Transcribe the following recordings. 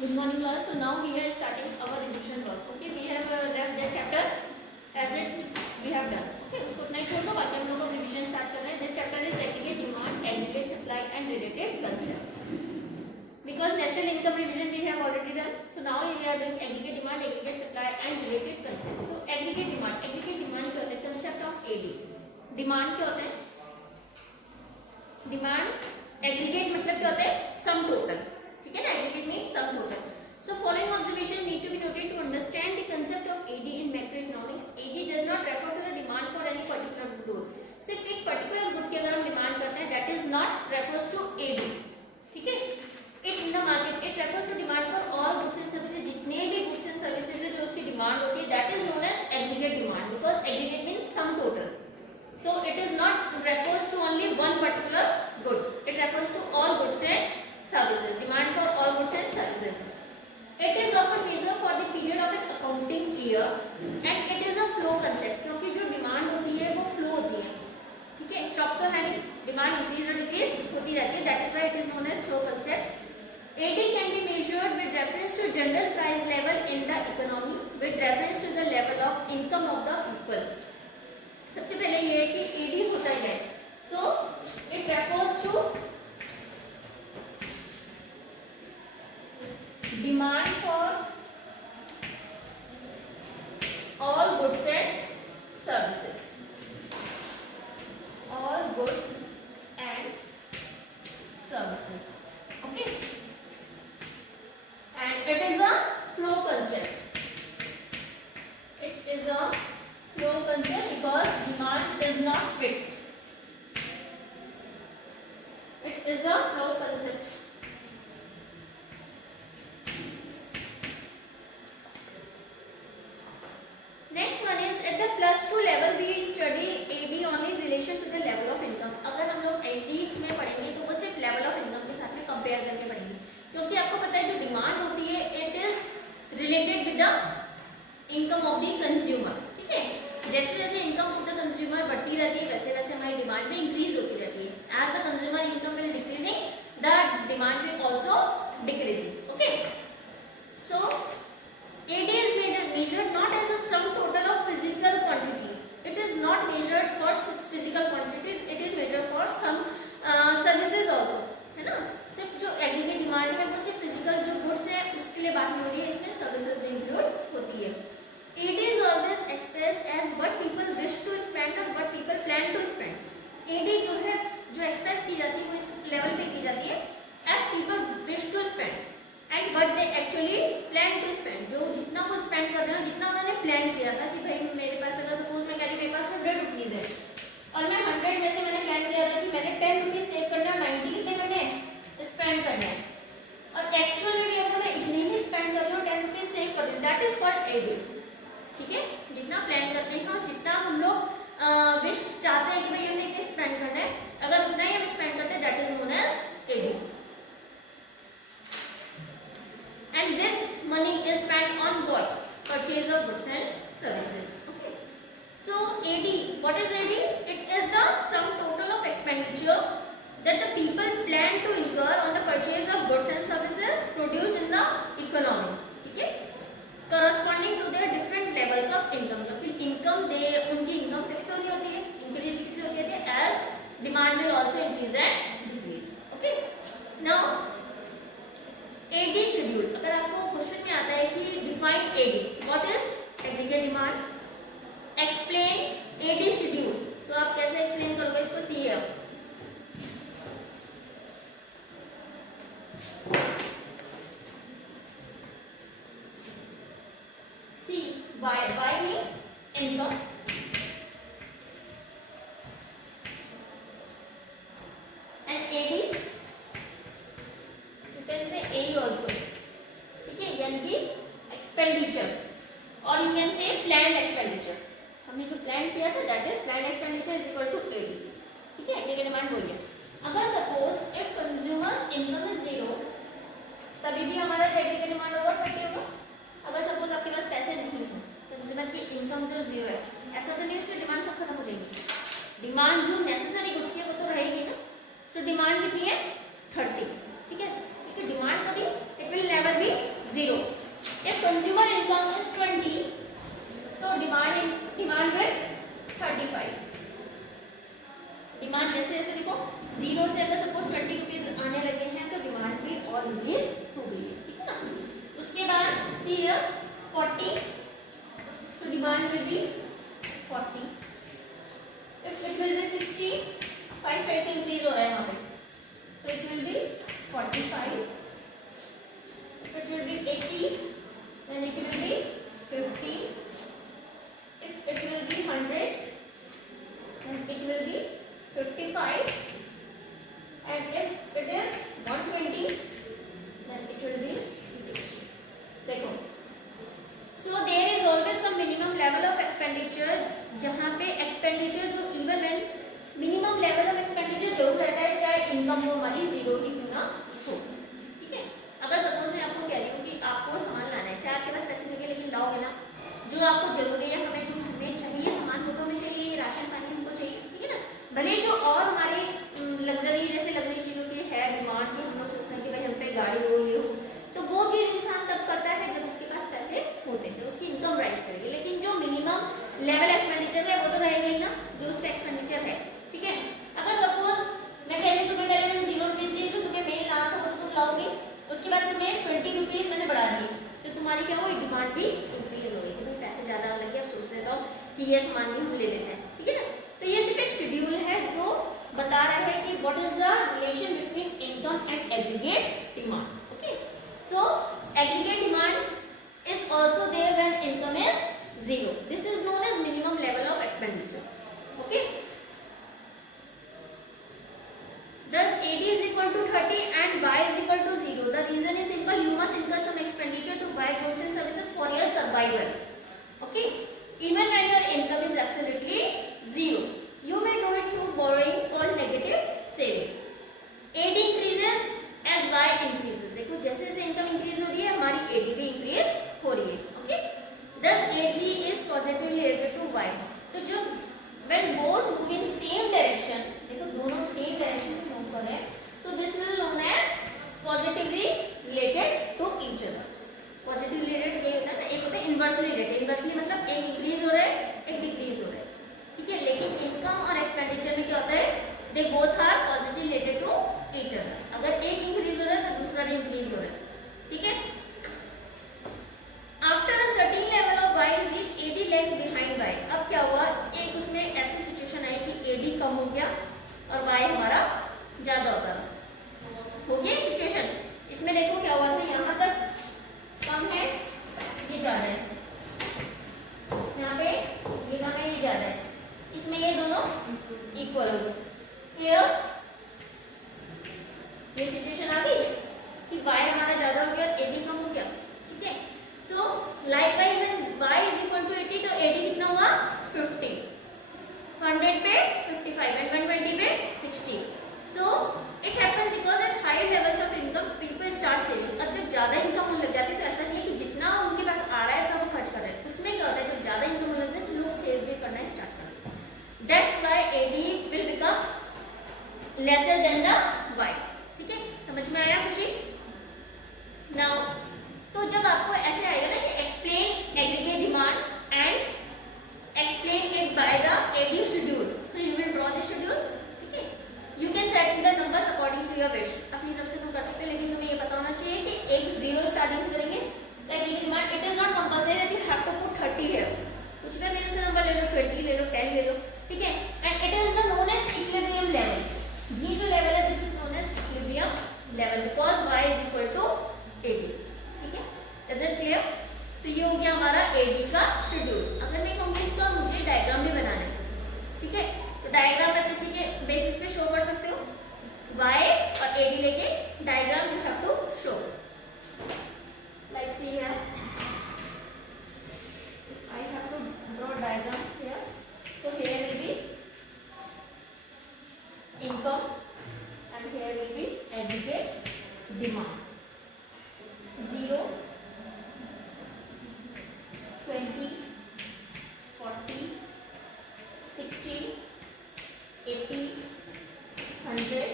Good morning class. So now we are starting our revision work. Okay, we have left that chapter as it we have done. Okay, उसको नहीं छोड़ दो, बाकी हम लोग revision start कर रहे हैं. This chapter is aggregate demand, aggregate supply and related concepts. Because national income revision we have already done. So now we are doing aggregate demand, aggregate supply and related concepts. So aggregate demand क्या होता है? Concept of AD. Demand क्या होता है? Demand aggregate मतलब क्या होता है? Sum total. ठीक है ना, aggregate means sum total. So following observation need to be noted to understand the concept of AD in macroeconomics. AD does not refer to the demand for any particular good. सिर्फ एक particular good की अगर हम डिमांड करते हैं, that is not refers to AD. ठीक है? It in the market, it refers to demand for all goods and services. जितने भी goods and services है जो उसकी डिमांड होती है, that is known as aggregate demand because aggregate means sum total. So it is not refers to only one particular good. It refers to all goods and services. Demand for all goods and services. It is often measured for the period of an accounting year and it is a flow concept क्योंकि जो डिमांड होती है वो फ्लो होती है. ठीक है, स्टॉक तो है नहीं, डिमांड इंक्रीज और डिक्रीज होती रहती है. That is why it is known as flow concept. AD can be measured with reference to general price level in the economy with reference to the level of income of the people. सबसे पहले ये है कि AD होता क्या है. So it refers to demand for all goods and services. All goods and services. Okay. And it is a flow concept. It is a flow concept because demand is not fixed. It is a flow concept. Next one is at the +2 level we study AD only in relation to the level of income. अगर हम लोग AD इसमें पढ़ेंगे तो वो सिर्फ level of income के साथ में कंपेयर करके पढ़ेंगे क्योंकि आपको पता है जो डिमांड होती है it is related with the income of the consumer. ठीक है, जैसे जैसे इनकम ऑफ द कंज्यूमर बढ़ती रहती है वैसे वैसे हमारी डिमांड भी इंक्रीज होती रहती है. As the consumer income will decreasing the demand will also decreasing. Okay, so AD is measured not as the sum total of physical quantities. It is not measured for physical quantities. It is measured for some services also. है ना, सिर्फ जो aggregate demand है वो सिर्फ फिजिकल जो गुड्स है उसके लिए बात नहीं हो रही है, इसमें सर्विसेज भी इंक्लूड होती है. AD is always expressed as what people wish to spend or what people plan to spend. AD जो है जो एक्सप्रेस की जाती है वो इस लेवल पे की जाती है as people wish to spend and what they actually plan to spend. जो जितना वो स्पेंड कर रहे हो जितना उन्होंने प्लान किया था कि भाई मेरे पास अगर सपोज मैं कह रही मेरे पास 100 रुपीज है और मैं 100 में से मैंने प्लान किया था कि मैंने 10 रुपीज सेव करना है, 90 कितने करने हैं स्पेंड करना है और एक्चुअल में भी अगर मैं इतने ही स्पेंड कर रही हूँ 10 रुपीज सेव कर रही हूँ, दैट इज कॉल्ड AD. ठीक है, जितना प्लान करते हैं और जितना हम लोग विश चाहते हैं कि भाई हमने इतने स्पेंड करना है, अगर उतना ही हम स्पेंड करते हैं that is known as AD. And this money is spent on what? Purchase of goods and services. Okay. So AD, what is AD? It is the sum total of expenditure that the people plan to incur on the purchase of goods and services produced in the economy. ठीक है? Corresponding to their different levels of income. जो फिर income दे उनकी income fixed हो रही होती है, increase कितनी होती है as demand will also increase and decrease. Okay. Now AD schedule. अगर आपको क्वेश्चन में आता है कि define AD, what is aggregate demand, explain AD schedule, तो आप कैसे एक्सप्लेन करोगे इसको? सी है C Y means income and AD AE also. ठीक है, यानी कि एक्सपेंडिचर और you can say planned expenditure. हमने जो प्लान किया था that is planned expenditure is equal to AD. ठीक है, एग्रीगेट डिमांड हो गया. अगर suppose if consumers income is 0 तभी भी हमारा एग्रीगेट डिमांड ओवर 30 होगा. अगर सपोज आपके पास पैसे नहीं है, कंज्यूमर की इनकम जो 0 है, ऐसा तो नहीं उससे डिमांड सब खत्म हो जाएगी. डिमांड जो नेसेसरी गुड्स की है वो तो रहेगी ना. सो डिमांड कितनी है? 30. ठीक है, डिमांड कभी इट विल नेवर बी और इंक्रीज हो गई है, ठीक है ना। उसके बाद see here 40, so demand will be 40. If it will be 60, 5 increase हो रहा है यहाँ पे, so it will be 45. If it will be 80, then it will be 50. If it will be 100, then it will be 55. And if it is 120, then it will be 60. देखो, so there is always some minimum level of expenditure, जहाँ पे expenditure जो even when minimum level of expenditure जरूर रहता है, चाहे इनकम वो हमारी जीरो ही क्यों ना हो, ठीक है। अगर सपोज मैं आपको कह रही हूँ कि आपको सामान लाना है, चाहे आपके पास पैसे नहीं है लेकिन लाओगे ना, जो आपको जरूरी है, हमें जो हमें चाहिए सामान वो तो हमें चाहिए, राशन पानी हमको चाहिए, ठीक है ना। भले जो और हमारी लग्जरी जैसे लगने चीज़ों की है डिमांड की, हम लोग सोचते हैं कि भाई हम पे गाड़ी हो ये हो, तो वो चीज़ इंसान तब करता है जब उसके पास पैसे होते हैं, तो उसकी इनकम राइज करेगी। लेकिन जो मिनिमम लेवल एक्सपेंडिचर है वो तो रहेगा ही ना, जो उसका एक्सपेंडिचर है, ठीक है। अगर सपोज मैं कह रही हूँ तुम्हें पहले मैंने 0 रुपीज़ दिए, तो तुम्हें मेल लाना था वो तो तुम लाओगे, उसके बाद तुम्हें 20 रुपीज़ मैंने बढ़ा दिए, तो तुम्हारी क्या होगी, डिमांड भी इंक्रीज होगी, तो तुम्हें पैसे ज़्यादा लगे, आप सोच रहे हो कि ये सामान भी हम ले लेते हैं, ठीक है ना। तो ये सिर्फ एक शेड्यूल है जो बता रहा है कि what is the relation between income and aggregate demand, okay. So aggregate demand is also there when income is 0. This is known as minimum level of expenditure, okay. Thus AD is equal to 30 and Y is equal to 0. The reason is simple. You must incur some expenditure to buy goods and services for your survival. Okay. Even when your income is absolutely 0, you may do it through borrowing called negative saving. AD increases as Y increases. देखो जैसे जैसे income increase हो रही है हमारी AD भी increase हो रही है. Okay. Thus AG is positively related to Y. तो जब when both move in same direction, देखो दोनों same direction में move कर रहे हैं, so this will known as positively related to each other. Positively related ये होता है ना, एक होता है inversely related. Inversely मतलब एक increase हो रहा है, एक decrease हो रहा है, ठीक है। लेकिन income और expenditure में क्या होता है, they both are positively related to each other. अगर एक increase हो रहा है तो दूसरा भी increase हो रहा है, ठीक है। After a certain level of Y is reached, AD lags behind Y. अब क्या हुआ, एक उसमें ऐसी सिचुएशन आई कि AD कम हो गया और Y हमारा ज्यादा होता रहा, हो गया सिचुएशन। इसमें देखो क्या हुआ था, यहाँ तक कम है, ये ज्यादा है, यहाँ पे ये कम है, ये ज्यादा है, इसमें ये दोनों इक्वल हो गए। ये सिचुएशन आ गई कि Y हमारा ज्यादा हो गया, AD कम हो गया, ठीक है। So likewise when Y is equal to 80 तो AD कितना हुआ 50, 100 पे 55 and 120 पे 60. So it happens because at high levels of income people start saving. अब जब ज्यादा इनकम होने लग जाती है तो ऐसा नहीं है कि जितना उनके पास आ रहा है सब वो खर्च कर रहे हैं, उसमें क्या होता है जब ज्यादा इनकम होने लगता है तो लोग सेव भी करना स्टार्ट करते हैं. That's why AD will become lesser than the Y. ठीक है, समझ में आया खुशी? Now तो जब आपको ऐसे आएगा ना कि explain aggregate demand and explain it by the AD schedule, so you will draw the schedule, ठीक है। You can set the numbers according to your wish, अपनी तरफ से तुम कर सकते हो, लेकिन तुम्हें ये पता होना चाहिए कि एक 0 स्टार्टिंग से करेंगे aggregate demand. It is not compulsory that you have to put 30 है, कुछ भी मेरे से नंबर ले लो, 20 ले लो, 10 ले लो, ठीक है। And it is the known as equilibrium level. ये जो लेवल है this is known as equilibrium level because y is equal to AD. Is it clear? तो ये हो गया हमारा AD का शेड्यूल. अगर मैं कहूँगी इसका मुझे डायग्राम भी बनाना है, ठीक है, तो डायग्राम आप किसी के बेसिस पे शो कर सकते हो. Y और AD लेके diagram you have to show. Like see here I have to draw diagram here. So here will be income and here will be aggregate demand. 0, 20, 40, 60, 80, 100,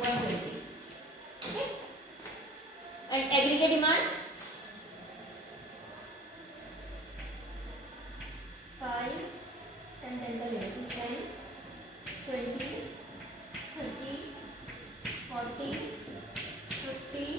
120. Okay? And aggregate demand 5, 10, 11, 10, 20, 30, 40, 50,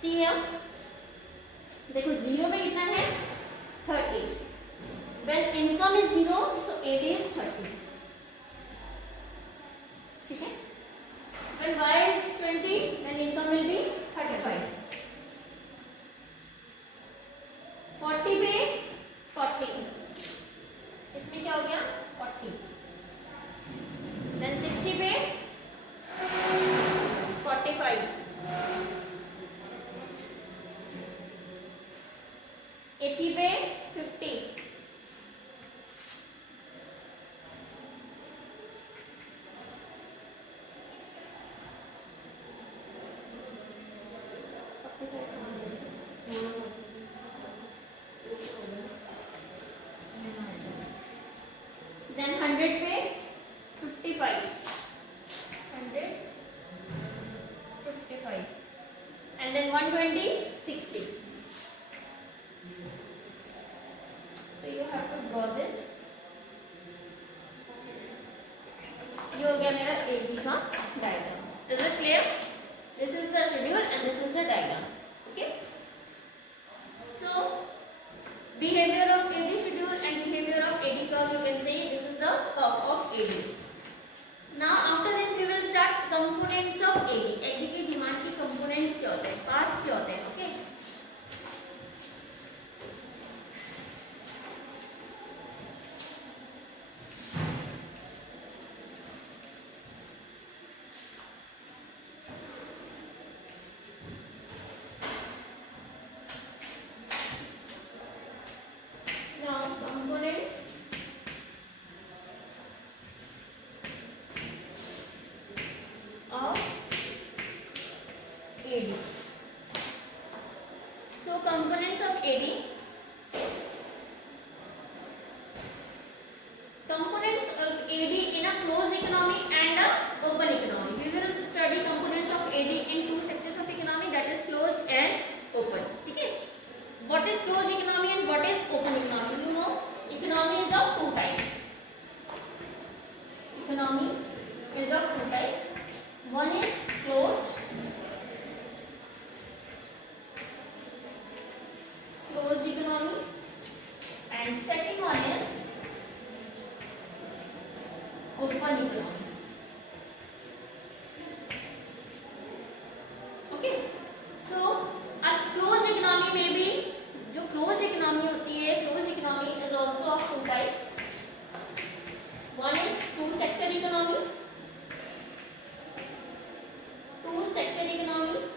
सी है, देखो 0 पे कितना है 30, when income is 0 so AD is 30, ठीक है। when Y is 20 then income will be 35, 40 पे 40, इसमें क्या हो गया 40, then 60 पे 45, 80 पे 50, then 100 पे 55, 155, and then 120 60. So you have to draw this. ये हो गया मेरा AB का diagram. Is it clear? This is the schedule and this is the diagram. Okay. So behavior of AD schedule and behavior of AD curve, you can say this is the curve of AD. Now after this we will start components of AD. AD की डिमांड की components क्या होते हैं, पार्ट्स क्या होते हैं. Okay. Now components of AD. So components of AD. Components of AD in a closed economy and a open economy. We will study components of AD in two sectors of economy, that is closed and open. Okay. What is closed economy and what is open economy? You know, economy is of two types. Economy is of two types. One is closed economy, and second one is open economy. Okay. So as closed economy में भी जो closed economy होती है, closed economy is also of two types. One is two sector economy,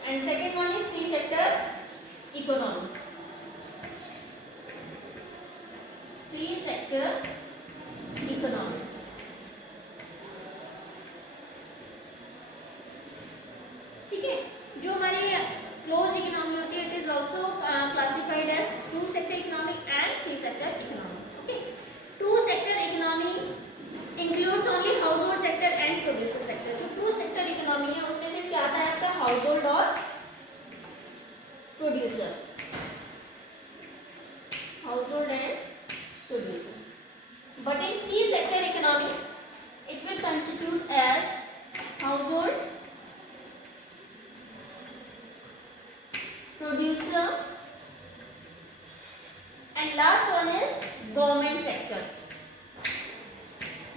and second one is three sector economy. Three sector economy. ठीक है. जो हमारी closed economy होती है, it is also classified as two sector economy and three sector economy. Okay. Two sector economy includes only household sector and producer sector. जो two sector economy है उसमें सिर्फ क्या आता है आपका household और producer. Household and producer. But in three sector economy, it will constitute as household, producer, and last one is government sector.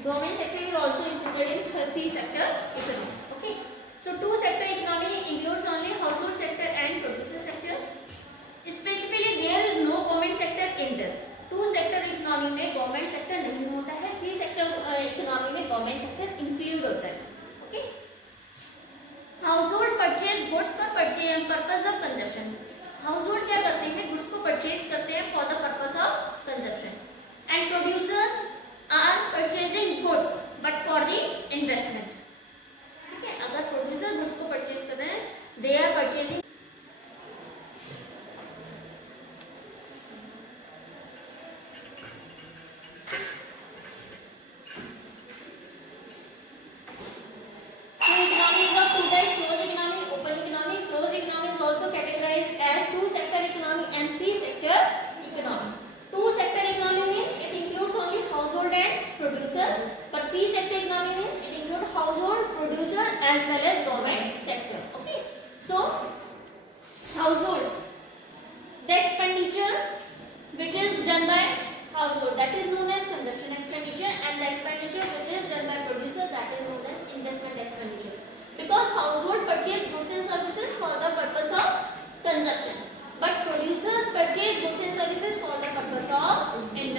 Government sector is also included in three sector economy. Okay. So two sector economy includes only household sector and producer sector. Specifically there is no government sector in this. Two sector economy में government sector नहीं होता है. Three sector economy में government sector include होता है. Okay. Household purchase goods for purpose of consumption. Household क्या करते हैं, goods को purchase करते हैं for the purpose of consumption. And producers are purchasing goods but for the investment. Okay. अगर producer goods को purchase कर रहे हैं, they are purchasing purchase goods and services for the purpose of consumption, but producers purchase goods and services for the purpose of investment.